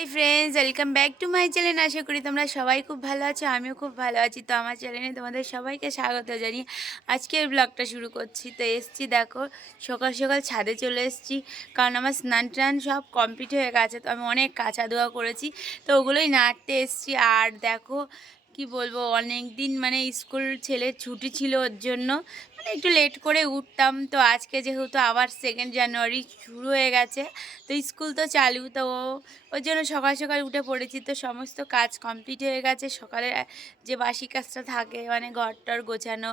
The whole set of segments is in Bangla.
Hi friends welcome back to my channel আশা করি তোমরা সবাই খুব ভালো আছো, আমিও খুব ভালো আছি। তো আমার চ্যানেলে তোমাদের সবাইকে স্বাগত জানিয়ে আজকের ব্লগটা শুরু করছি। তো এসছি, দেখো, সকাল সকাল ছাদে চলে এসেছি। কারণ আমার স্নান টান সব কমপ্লিট হয়ে গেছে। তো আমি অনেক কাঁচা ধোয়া করেছি। তো ওগুলোই নাড়তে এসেছি। আর দেখো, কি বলব অনেক দিন মানে স্কুল ছেলের ছুটি ছিল ওর জন্য। মানে একটু লেট করে উঠতাম। তো আজকে যেহেতু আবার সেকেন্ড জানুয়ারি শুরু হয়ে গেছে, তো স্কুল তো চালু, তো ওর জন্য সকাল সকাল উঠে পড়েছি। তো সমস্ত কাজ কমপ্লিট হয়ে গেছে, সকালে যে বাসি কাজটা থাকে মানে ঘরটর গোছানো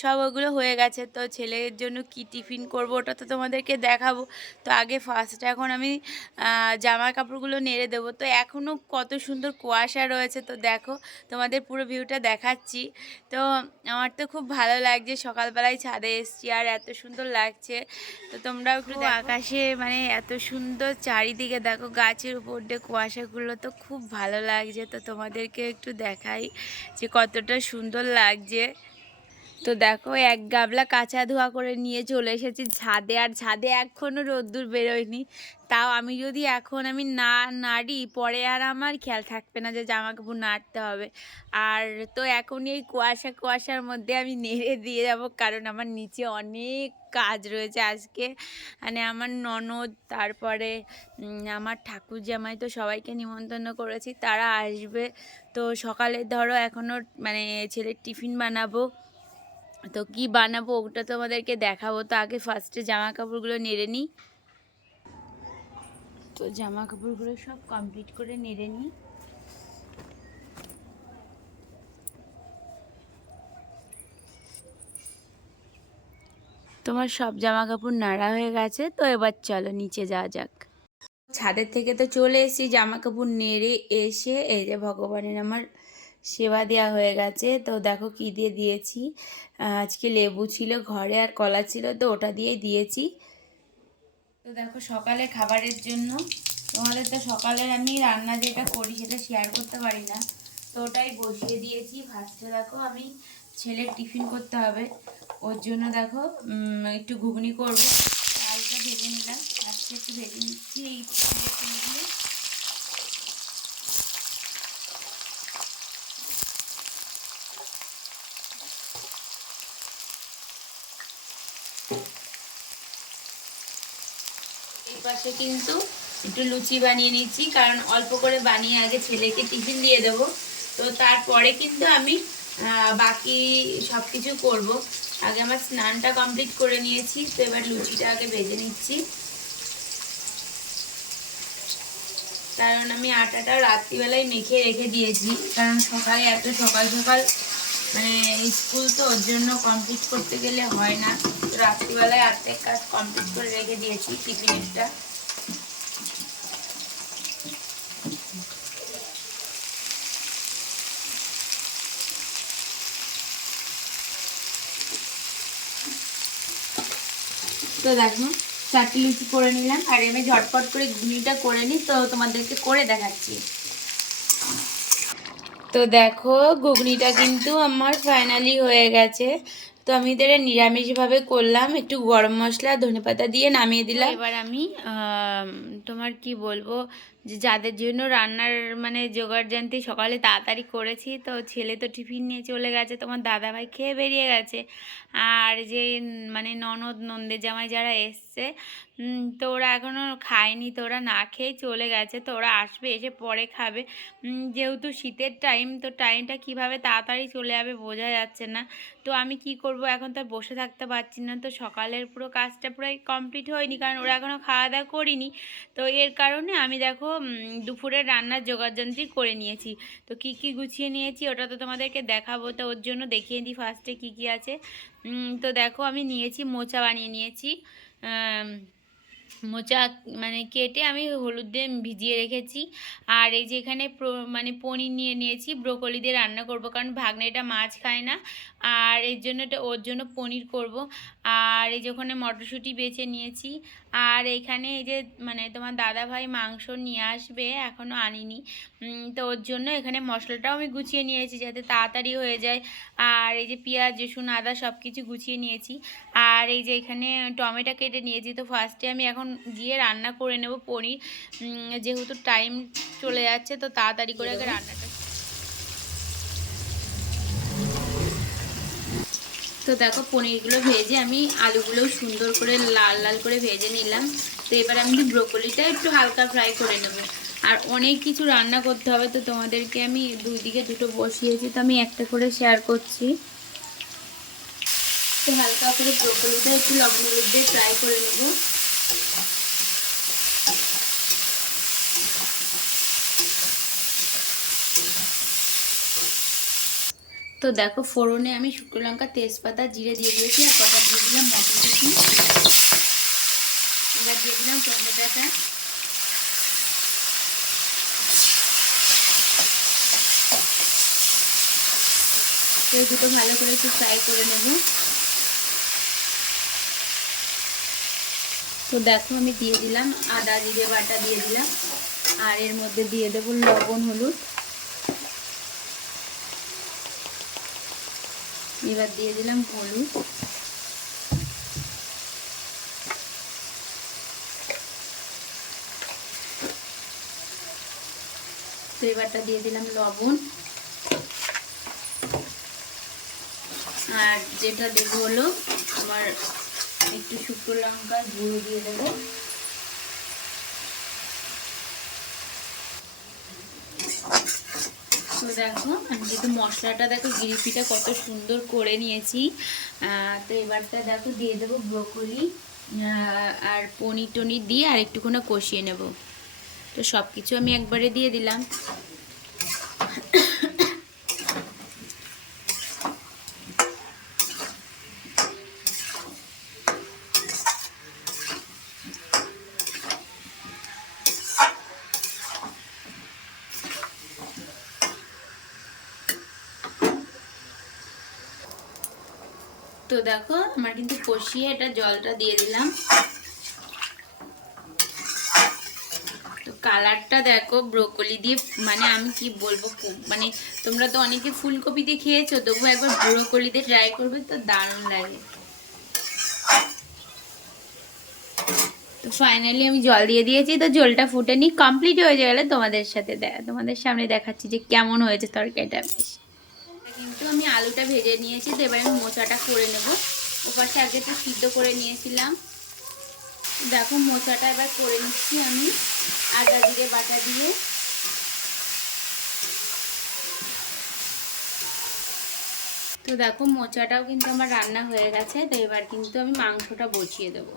সব ওগুলো হয়ে গেছে। তো ছেলের জন্য কি টিফিন করব ওটা তো তোমাদেরকে দেখাবো। তো আগে ফার্স্ট এখন আমি জামা কাপড়গুলো নেড়ে দেবো। তো এখনও কত সুন্দর কুয়াশা রয়েছে, তো দেখো তোমাদের পুরো ভিউটা দেখাচ্ছি। তো আমার তো খুব ভালো লাগছে সকালবেলায় ছাদে এসছি আর এত সুন্দর লাগছে। তো তোমরা একটু আকাশে মানে এত সুন্দর চারিদিকে দেখো গাছের উপর দিয়ে কুয়াশাগুলো তো খুব ভালো লাগছে। তো তোমাদেরকে একটু দেখাই যে কতটা সুন্দর লাগছে। তো দেখো, এক গাবলা কাঁচা ধোয়া করে নিয়ে চলে এসেছি ছাদে। আর ছাদে এখনও রোদ্দুর বেরোয়নি। তাও আমি যদি এখন আমি না নাড়ি, পরে আর আমার খেয়াল থাকবে না যে জামা কাপড় নাড়তে হবে। আর তো এখন এই কুয়াশা কুয়াশার মধ্যে আমি নেড়ে দিয়ে যাব, কারণ আমার নিচে অনেক কাজ রয়েছে আজকে। মানে আমার ননদ, তারপরে আমার ঠাকুর জামাই তো সবাইকে নিমন্ত্রণ করেছি, তারা আসবে। তো সকালে ধরো এখনও মানে ছেলের টিফিন বানাবো। তো কি বানাবো ওটা তোমাদেরকে দেখাবো। তো আগে ফার্স্টে জামা কাপড়গুলো নেড়ে নিই। তো জামা কাপড়গুলো সব কমপ্লিট করে নেড়ে নিই। তোমার সব জামা কাপড় নাড়া হয়ে গেছে, তো এবার চলো নিচে যাওয়া যাক। ছাদের থেকে তো চলে এসেছি জামা কাপড় নেড়ে এসে এই যে ভগবানের আমার সেবা দেওয়া হয়ে গেছে। তো দেখো কি দিয়ে দিয়েছি। আজকে লেবু ছিল ঘরে আর কলা ছিল, তো ওটা দিয়ে দিয়েছি। তো দেখো সকালে খাবারের জন্য। তোমাদের তো সকালের আমি রান্না যেটা করি সেটা শেয়ার করতে পারি না। তো ওটাই বসিয়ে দিয়েছি। ফার্স্টে দেখো আমি ছেলের টিফিন করতে হবে। ওর জন্য দেখো একটু ঘুগনি করব। চালটা ভেজে নিলাম। আজকে একটু ভেজে নিচ্ছি এই পাশে কিন্তু একটু লুচি বানিয়ে নিচ্ছি, কারণ অল্প করে বানিয়ে আগে ছেলেকে টিফিন দিয়ে দেবো। তো তারপরে কিন্তু আমি বাকি সব কিছু করব। আগে আমার স্নানটা কমপ্লিট করে নিয়েছি, তো এবার লুচিটা আগে ভেজে নিচ্ছি। কারণ আমি আটাটা রাত্রিবেলায় মেখে রেখে দিয়েছি, কারণ সকালে এত সকাল সকাল মানে স্কুল তো ওর জন্য কমপ্লিট করতে গেলে হয় না। রাত্রিবেলায় আর্ধেক কাজ কমপ্লিট করে রেখে দিয়েছি টিফিনেরটা। তো দেখো চারটি লুচি করে নিলাম। আর আমি ঝটপট করে ঘুগনিটা করে নিই তো তোমাদেরকে করে দেখাচ্ছি। তো দেখো, ঘুগনিটা কিন্তু আমার ফাইনালি হয়ে গেছে। তো আমি এটা নিরামিষভাবে করলাম, একটু গরম মশলা ধনে পাতা দিয়ে নামিয়ে দিলাম। এবার আমি তোমার কি বলব যে যাদের জন্য রান্নার মানে জোগাড় জানতে সকালে তাড়াতাড়ি করেছি, তো ছেলে তো টিফিন নিয়ে চলে গেছে, তোমার দাদাভাই খেয়ে বেরিয়ে গেছে। আর যে মানে ননদ, নন্দের জামাই যারা এসছে তো ওরা এখনও খায়নি, তো ওরা না খেয়ে চলে গেছে, তো ওরা আসবে, এসে পরে খাবে। যেহেতু শীতের টাইম তো টাইমটা কীভাবে তাড়াতাড়ি চলে যাবে বোঝা যাচ্ছে না। তো আমি কি করব, এখন তো বসে থাকতে পারছি না, তো সকালের পুরো কাজটা পুরো কমপ্লিট হয়নি, কারণ ওরা এখনও খাওয়া দাওয়া করিনি। তো এর কারণে আমি দেখো উম, দুপুরের রান্নার জোগাড়যন্ত্রী করে নিয়েছি। তো কি কি গুছিয়ে নিয়েছি ওটা তো তোমাদেরকে দেখাবো। তো ওর জন্য দেখিয়ে দিই ফার্স্টে কি কি আছে। তো দেখো আমি নিয়েছি মোচা বানিয়ে নিয়েছি। মোচা মানে কেটে আমি হলুদ দিয়ে ভিজিয়ে রেখেছি। আর এই যে এখানে মানে পনির নিয়ে নিয়েছি ব্রোকলি দিয়ে রান্না করব কারণ ভাগ্নেটা মাছ খায় না। আর এর জন্য ওর জন্য পনির করব। আর এই যে ওখানে মটরশুঁটি বেছে নিয়েছি। আর এখানে এই যে মানে তোমার দাদা ভাই মাংস নিয়ে আসবে এখনও আনিনি। তো ওর জন্য এখানে মশলাটাও আমি গুছিয়ে নিয়েছি যাতে তাড়াতাড়ি হয়ে যায়। আর এই যে পেঁয়াজ, রসুন, আদা সব কিছু গুছিয়ে নিয়েছি। আর এই যে এখানে টমেটো কেটে নিয়েছি। তো ফার্স্টে আমি এখন গিয়ে রান্না করে নেব পনির। যেহেতু টাইম চলে যাচ্ছে, তো তাড়াতাড়ি করে আগে রান্নাটা তো দেখো পনিরগুলো ভেজে আমি আলুগুলো সুন্দর করে লাল লাল করে ভেজে নিলাম। তো এবার আমি ব্রোকলিটা একটু হালকা ফ্রাই করে নেব। আর অনেক কিছু রান্না করতে হবে, তো তোমাদেরকে আমি দুই দিকে দুটো বসিয়েছি, তো আমি একটা করে শেয়ার করছি। তো হালকা করে ব্রোকলিটা একটু লবণ হলুদ দিয়ে ফ্রাই করে নেব। তো দেখো, ফোড়নে আমি শুকনো লঙ্কা, তেজপাতা, জিরে দিয়ে দিয়েছি, আর কটা দিয়ে দিলাম মটরশুঁটি। এবার দিয়ে দিলাম টমেটোটা। তো দুটো ভালো করে একটু ফ্রাই করে নেব। তো দেখো, আমি দিয়ে দিলাম আদা, জিরে বাটা দিয়ে দিলাম। আর এর মধ্যে দিয়ে দেবো লবণ, হলুদ। এবার দিয়ে দিলাম হলুদ। তো এবারটা দিয়ে দিলাম লবণ। আর যেটা দেবো হলো আমার একটু শুকনো লঙ্কা, গুঁড়ো দিয়ে দেবো। দেখো, আমি কিন্তু মশলাটা দেখো, গ্রেভিটা কত সুন্দর করে নিয়েছি। তো এবারটা দেখো, দিয়ে দেবো ব্রোকলি আর পনির টনির দিয়ে আর একটুখানি কষিয়ে নেব। তো সব কিছু আমি একবারে দিয়ে দিলাম। দেখো, আমার কিন্তু কষিয়ে এটা জলটা দিয়ে দিলাম। তো কালারটা দেখো, ব্রোকলি দিয়ে মানে আমি কি বলব মানে তোমরা তো অনেকে ফুলকপি দিয়ে খেয়েছো, তবু একবার ব্রোকলি দিয়ে ট্রাই করবে, তো দারুণ লাগে। ফাইনালি আমি জল দিয়ে দিয়েছি, তো জলটা ফুটেনি কমপ্লিট হয়ে গেলে তোমাদের সাথে তোমাদের সামনে দেখাচ্ছি যে কেমন হয়েছে তরকারিটা। বেশ আমি আলুটা ভেজে নিয়েছি, তো এবার আমি মোচাটা করে নেব। ওপাশে আগে একটু সিদ্ধ করে নিয়েছিলাম। দেখো, মোচাটা এবার করে নিচ্ছি আমি আদা, জিরে, বাটা দিয়ে। তো দেখো, মোচাটাও কিন্তু আমার রান্না হয়ে গেছে, তো এবার কিন্তু আমি মাংসটা বসিয়ে দেবো।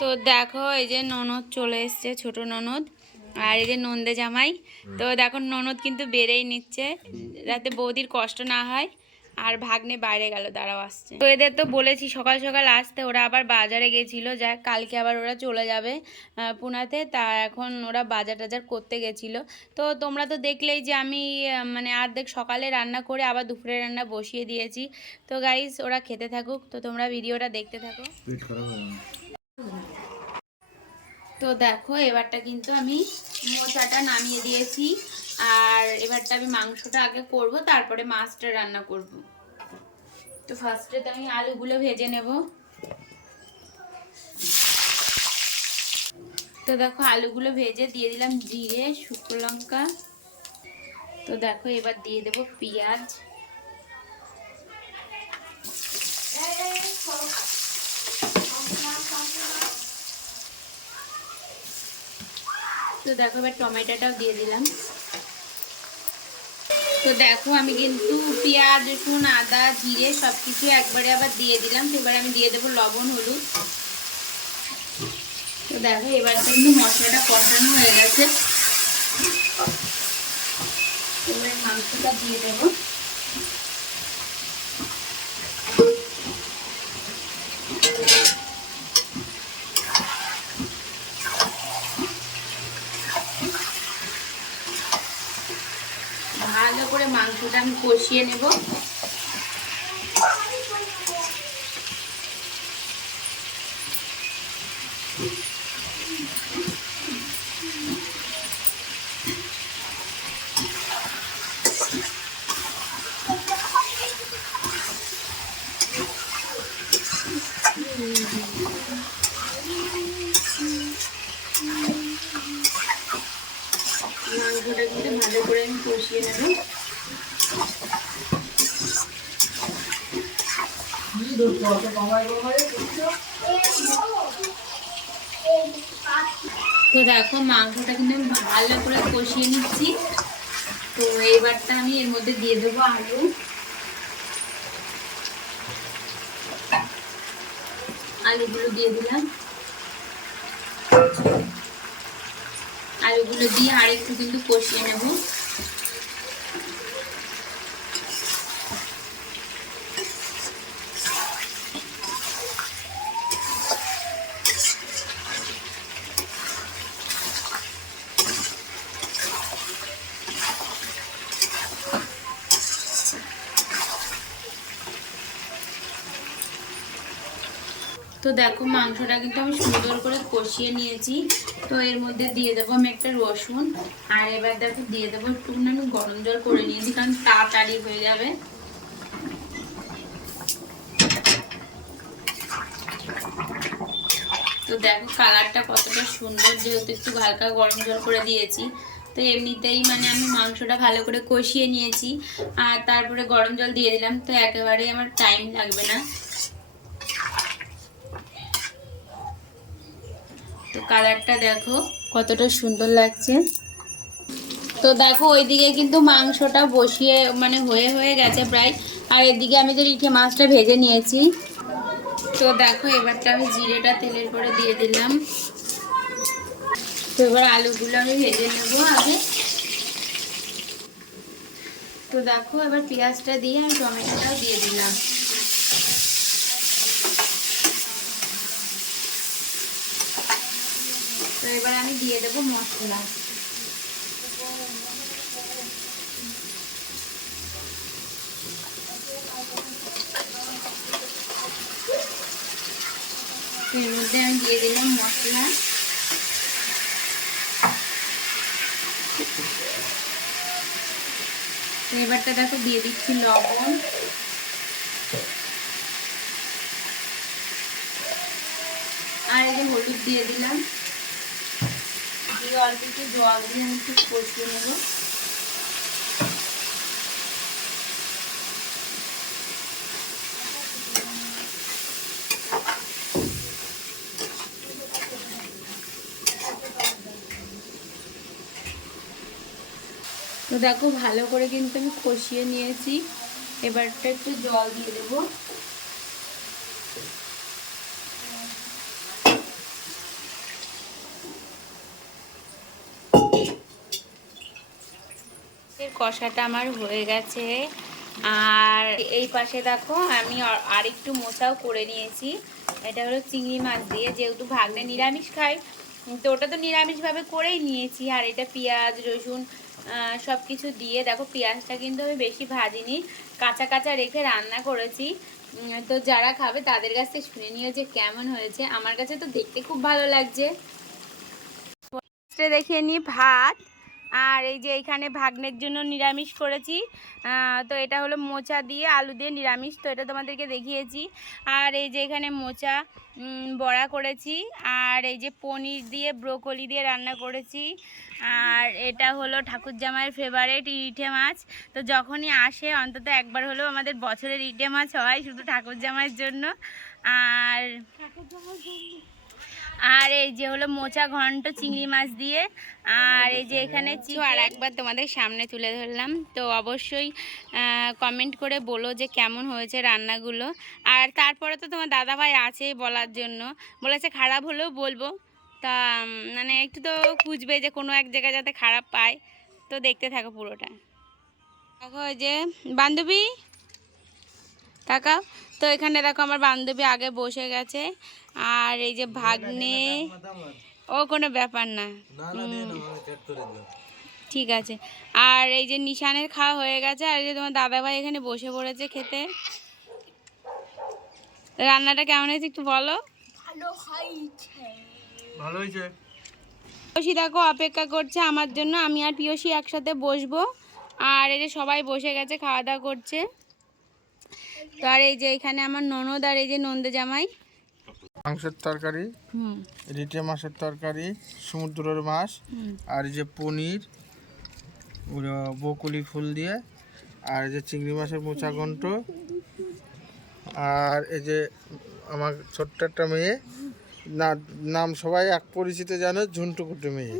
তো দেখো, এই যে ননদ চলে এসছে, ছোট ননদ। আর এই যে নন্দে জামাই, তো দেখো ননদ কিন্তু বেড়েই নিচ্ছে, যাতে বৌদির কষ্ট না হয়, আর ভাগ্নে বাইরে গেল, দাঁড়াও আসছে। তো এদের তো বলেছি সকাল সকাল আসতে, ওরা আবার বাজারে গেছিল, যাক, কালকে আবার ওরা চলে যাবে পুনাতে, তা এখন ওরা বাজার টাজার করতে গেছিল। তো তোমরা তো দেখলেই যে আমি মানে অর্ধেক সকালে রান্না করে আবার দুপুরে রান্না বসিয়ে দিয়েছি। তো গাইস ওরা খেতে থাকুক, তো তোমরা ভিডিওটা দেখতে থাকো। তো দেখো, এবারটা কিন্তু আমি মোচাটা নামিয়ে দিয়েছি। আর এবারটা আমি মাংসটা আগে করব, তারপরে মাছটা রান্না করব। তো ফার্স্টে তো আমি আলুগুলো ভেজে নেব। তো দেখো, আলুগুলো ভেজে দিয়ে দিলাম জিরে, শুকনো লঙ্কা। তো দেখো, এবার দিয়ে দেবো পেঁয়াজ। তো দেখো এবার টমেটোটাও দিয়ে দিলাম। তো দেখো আমি কিন্তু পেঁয়াজ, রসুন, আদা, জিরে সব কিছু একবারে আবার দিয়ে দিলাম। তো এবারে আমি দিয়ে দেবো লবণ, হলুদ। তো দেখো এবার কিন্তু মশলাটা কষানো হয়ে গেছে। এবারে মাংসটা দিয়ে দেবো। আমি কষিয়ে নেব তো দেখো মাংসটা কিন্তু আমি ভালো করে কষিয়ে নিচ্ছি। তো এইবারটা আমি এর মধ্যে দিয়ে দেবো আলু। আলুগুলো দিয়ে দিলাম। আলুগুলো দিয়ে আরেকটু কিন্তু কষিয়ে নেব। তো দেখো মাংসটা কিন্তু আমি সুন্দর করে কষিয়ে নিয়েছি। তো এর মধ্যে দিয়ে দেবো আমি একটা রসুন। আর এবার দেখো দিয়ে দেবো একটু আমি গরম জল করে নিয়েছি, কারণ তাড়াতাড়ি হয়ে যাবে। তো দেখো কালারটা কতটা সুন্দর, যেহেতু একটু হালকা গরম জল করে দিয়েছি। তো এমনিতেই মানে আমি মাংসটা ভালো করে কষিয়ে নিয়েছি। আর তারপরে গরম জল দিয়ে দিলাম, তো একেবারেই আমার টাইম লাগবে না। তো কালারটা দেখো, কতটা সুন্দর লাগছে। তো দেখো, ওইদিকে কিন্তু মাংসটা বসিয়ে মানে হয়ে হয়ে গেছে প্রায়। আর এদিকে আমি যে রিঠে মাছটা ভেজে নিয়েছি। তো দেখো, এবারটা আমি জিরেটা তেলের করে দিয়ে দিলাম। তো এবার আলুগুলো আমি ভেজে নেব আগে। তো দেখো, এবার পেঁয়াজটা দিয়ে আমি টমেটোটাও দিয়ে দিলাম। এবার আমি দিয়ে দেবো মশলা। এর মধ্যে আমি দিয়ে দিলাম মশলা। এবারটা দেখো দিয়ে দিচ্ছি লবণ। আর এই যে হলুদ দিয়ে দিলাম। অল্প একটু জল দিয়ে আমি একটু কষিয়ে নেব। তো দেখো ভালো করে কিন্তু আমি কষিয়ে নিয়েছি। এবারটা একটু জল দিয়ে দেবো এর কষাটা আমার হয়ে গেছে। আর এই পাশে দেখো, আমি আর- আরেকটু মোচাও করে নিয়েছি। এটা হলো চিংড়ি মাছ দিয়ে, যেহেতু ভাগ্নে নিরামিষ খাই তো ওটা তো নিরামিষভাবে করেই নিয়েছি। আর এটা পেঁয়াজ, রসুন সব কিছু দিয়ে দেখো, পেঁয়াজটা কিন্তু আমি বেশি ভাজিনি, কাঁচা কাঁচা রেখে রান্না করেছি। তো যারা খাবে তাদের কাছ থেকে শুনে নিও যে কেমন হয়েছে। আমার কাছে তো দেখতে খুব ভালো লাগছে। দেখিয়ে নিই ভাত। আর এই যে এখানে ভাগ্নের জন্য নিরামিষ করেছি। তো এটা হলো মোচা দিয়ে আলু দিয়ে নিরামিষ, তো এটা তোমাদেরকে দেখিয়েছি। আর এই যে এখানে মোচা বড়া করেছি। আর এই যে পনির দিয়ে ব্রোকলি দিয়ে রান্না করেছি। আর এটা হলো ঠাকুর জামাইয়ের ফেভারেট ইটে মাছ। তো যখনই আসে, অন্তত একবার হলেও আমাদের বছরের ইটে মাছ হয় শুধু ঠাকুর জামাইয়ের জন্য। আর আর এই যে হলো মোচা ঘন্ট চিংড়ি মাছ দিয়ে আর এই যে এখানে চিকেন আর একবার তোমাদের সামনে তুলে ধরলাম। তো অবশ্যই কমেন্ট করে বলো যে কেমন হয়েছে রান্নাগুলো। আর তারপরে তো তোমার দাদাভাই আছে বলার জন্য। বলেছে খারাপ হলেও বলব। তা মানে একটু তো খুঁজবে যে কোনো এক জায়গায় যাতে খারাপ পায়। তো দেখতে থাকো পুরোটা। দেখো যে বান্ধবী? তাকাও তো এখানে দেখো আমার বান্ধবী আগে বসে গেছে। আর এই যে ভাগ্নে ও কোনো ব্যাপার না। ঠিক আছে। আর এই যে নিশানের খাওয়া হয়ে গেছে আর এই যে তোমার দাদাভাই এখানে বসে পড়েছে খেতে। রান্নাটা কেমন হয়েছে একটু বলো? ভালো হয়েছে? পিয়সী দেখো অপেক্ষা করছে আমার জন্য আমি আর পিয়সী একসাথে বসবো। আর এই যে সবাই বসে গেছে খাওয়া দাওয়া করছে। তো আর এই যে এখানে আমার ননদ আর এই যে নন্দে জামাই। মাংসের তরকারি রিটে মাছের তরকারি সমুদ্রের মাছ আর যে পনির বকুলি ফুল দিয়ে আর এই যে চিংড়ি মাছের মোচা ঘন্ট আর এই যে আমার ছোট্ট একটা মেয়ে না নাম সবাই এক পরিচিত জানে ঝুন্টুকুটু মেয়ে।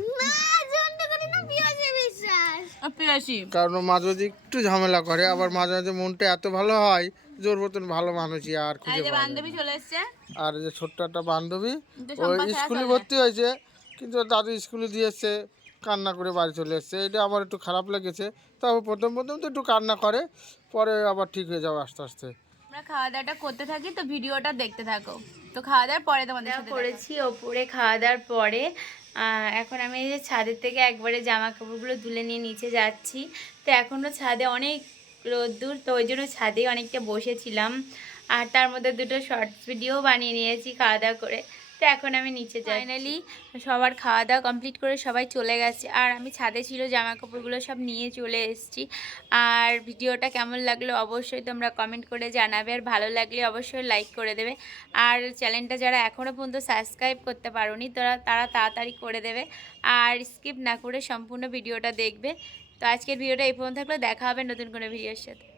কারণ মাঝে মাঝে একটু ঝামেলা করে আবার মাঝে মাঝে মনটা এত ভালো হয় জোর মতন ভালো মানুষই আর খুঁজে। বান্ধবী চলে এসছে? আর যে ছোট্ট একটা বান্ধবী ও স্কুলে ভর্তি হয়েছে কিন্তু দাদু স্কুলে দিয়ে এসছে কান্না করে বাড়ি চলে এসছে। এটা আমার একটু খারাপ লেগেছে তবে প্রথম প্রথম তো একটু কান্না করে পরে আবার ঠিক হয়ে যাবে আস্তে আস্তে। আমরা খাওয়া দাওয়াটা করতে থাকি তো ভিডিওটা দেখতে থাকো। তো খাওয়া দাওয়ার পরে তোমাদের করেছি ওপরে খাওয়া দাওয়ার পরে এখন আমি এই যে ছাদের থেকে একবারে জামা কাপড়গুলো তুলে নিয়ে নিচে যাচ্ছি। তো এখনও ছাদে অনেক রোদ্দুর, তো ওই জন্য ছাদেই অনেকটা বসেছিলাম। আর তার মধ্যে দুটো শর্টস ভিডিও বানিয়ে নিয়েছি খাওয়া দাওয়া করে। তো এখন আমি নিচে যাই ফাইনালি সবার খাওয়া দাওয়া কমপ্লিট করে সবাই চলে গেছে। আর আমি ছাদে ছিল জামা কাপড়গুলো সব নিয়ে চলে এসেছি। আর ভিডিওটা কেমন লাগল অবশ্যই তোমরা কমেন্ট করে জানাবে। আর ভালো লাগলে অবশ্যই লাইক করে দেবে। আর চ্যানেলটা যারা এখনও পর্যন্ত সাবস্ক্রাইব করতে পারোনি, তারা তারা তাড়াতাড়ি করে দেবে। আর স্কিপ না করে সম্পূর্ণ ভিডিওটা দেখবে। তো আজকের ভিডিওটা এই পর্যন্ত থাকলে। দেখা হবে নতুন কোনো ভিডিওর সাথে।